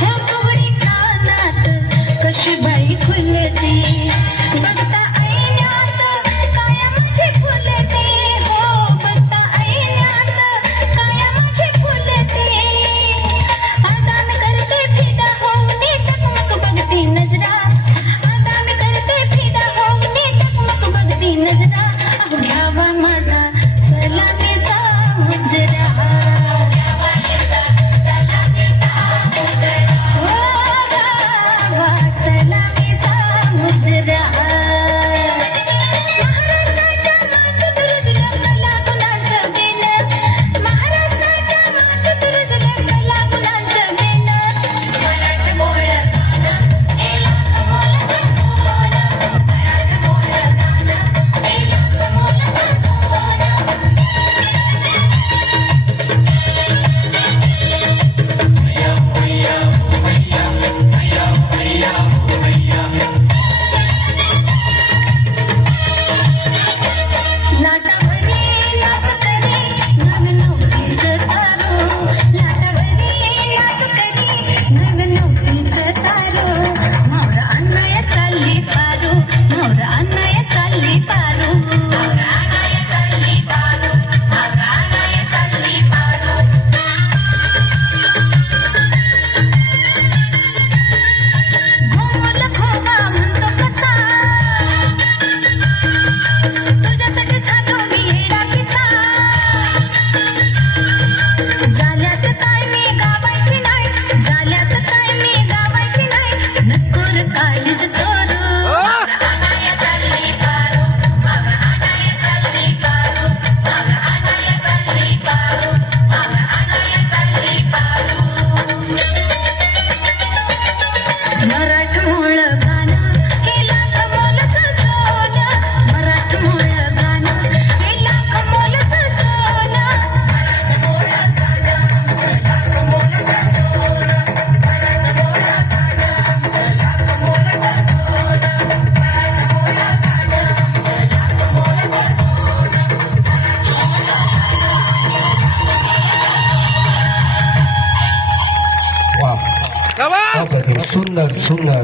हो कवडी कानात कशी बाई खुलते बघता ऐण्यात कायमची खुलते हो बघता ऐण्यात कायमची खुलते आदान करते फिदा होऊन टकमक बघती नजरा आदान करते फिदा होऊन टकमक बघती नजरा घ्यावा माझा सलामीचा मुजरा मराठमोळ गाणं हे लाख मोलाचं सोनं मराठमोळ गाणं हे लाख मोलाचं सोनं मराठमोळ गाणं लाख मोलाचं सोनं मराठमोळ गाणं लाख मोलाचं सोनं मराठमोळ गाणं लाख मोलाचं वाह, सुंदर सुंदर